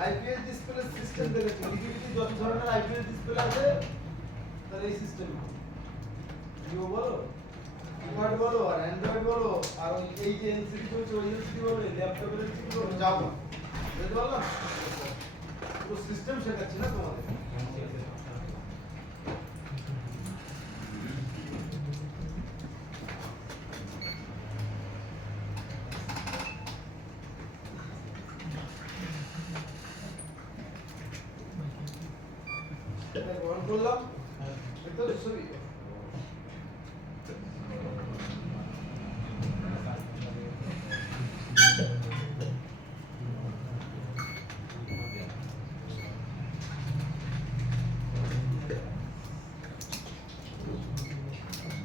IPS display system দেখেছি লিখিত যত ধরনের আইপিএস ডিসপ্লে আছে তার এই সিস্টেম জিও বলো কিপ্যাড বলো আর অ্যান্ড্রয়েড বলো আর এই যে এলসিডি চলছে ওই এলসিডি বলো ল্যাপটপের এলসিডি বলো যাবো বুঝতে পারলাম পুরো সিস্টেম শেখাচ্ছি না তোমাদের গ্রহণ করলাম এটা ছবি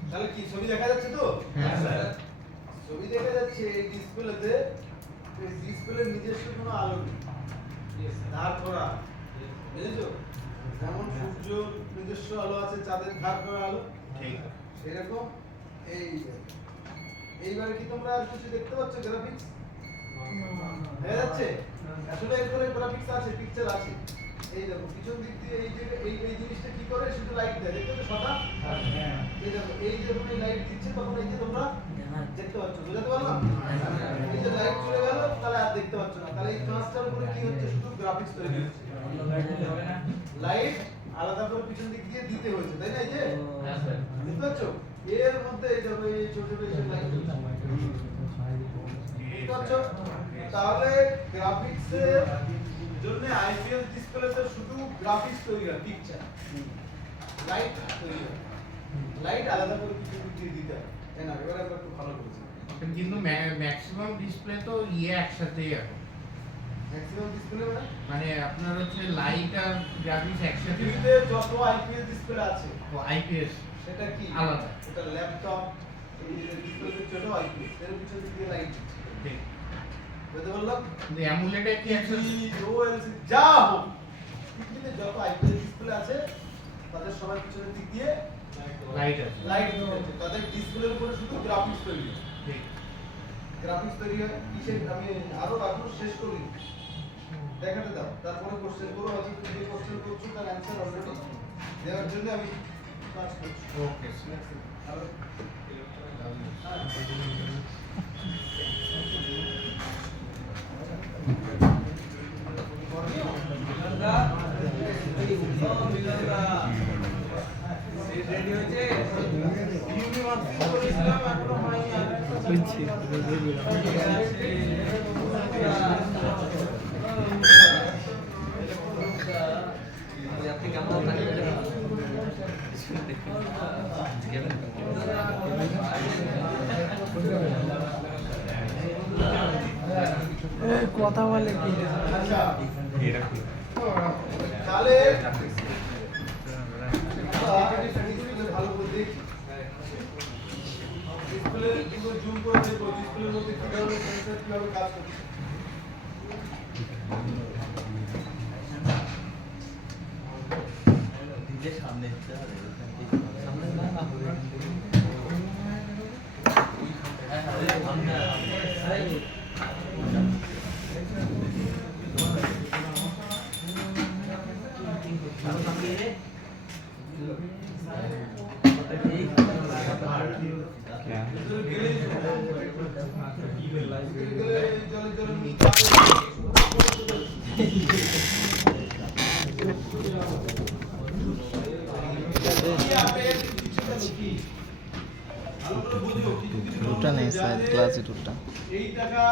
তাহলে কি ছবি দেখা যাচ্ছে তো হ্যাঁ স্যার ছবি দেখা যাচ্ছে এই ডিসপ্লেতে এই ডিসপ্লের নিজস্ব কোনো আলো নেই ধার করা বুঝেছো যেমন সূর্য নিজস্ব আলো আছে চাঁদের ধার করা আলো ঠিক সেরকম এইবারে কি তোমরা আর কিছু দেখতে পাচ্ছ গ্রাফিক্স দেখা যাচ্ছে আসলে এরপরে গ্রাফিক্স আছে পিকচার আছে এই দেখো পিছন দিক দিয়ে এই যে এই জিনিসটা কি করে শুধু লাইট দেয় দেখতে তো সাদা হ্যাঁ এই দেখো এই যে যখন এই লাইট দিচ্ছে তখন এই যে তোমরা দেখতে পাচ্ছ বুঝতে পারলাম এই যে লাইট চলে গেল তাহলে আর দেখতে পাচ্ছ না তাহলে এই কাঁচটার উপরে কি হচ্ছে শুধু গ্রাফিক্স তৈরি হচ্ছে লাইট আলাদা করে পিছন দিক দিয়ে দিতে হয়েছে তাই না এই যে হ্যাঁ স্যার বুঝতে পারছো এর মধ্যে এই দেখো এই ছোট ছোট এই লাইট বুঝতে পারছো তাহলে গ্রাফিক্সের জন্য আইপিএস ডিসপ্লেতে শুধু গ্রাফিক্স তৈরি হয় পিকচার লাইট তৈরি হয় লাইট আলাদা করে কিছু দিয়ে দিতে হয় তাই না এবারে আমরা একটু ভালো করছি কিন্তু ম্যাক্সিমাম ডিসপ্লে তো একসাথেই এখন ম্যাক্সিমাম ডিসপ্লে মানে আপনার হচ্ছে লাইট আর গ্রাফিক্স একসাথে টিভিতে যত আইপিএস ডিসপ্লে আছে তো আইপিএস সেটা কি আলাদা এটা ল্যাপটপ এই ডিসপ্লের জন্য আইপিএস এর পিছনে দিয়ে লাইট ঠিক বুঝতে পারলাম কিন্তু অ্যামোলেড কি একসাথে ওএলসি যা হোক টিভিতে যত আইপিএস ডিসপ্লে আছে তাদের সবার পিছনের দিক দিয়ে লাইট আছে লাইট আছে তাদের ডিসপ্লের উপরে শুধু গ্রাফিক্স তৈরি হয় ঠিক গ্রাফিক্স তৈরি হয় কিসের আমি আরো রাখবো শেষ করি দেখাতে দাও তারপরে কোশ্চেন করো আজকে তুমি যে কোশ্চেন করছো তার অ্যানসার অলরেডি দেওয়ার জন্য আমি কাজ করছি ওকে আর রেডি হয়েছে কথা বলে কি তাহলে ভালো করে দেখি ডিসপ্লে জুম করে দেখো ডিসপ্লের মধ্যে কিভাবে সেন্সর কিভাবে কাজ করছে সামনে দুটা নেই স্যার ক্লাসে দুটা এই টাকা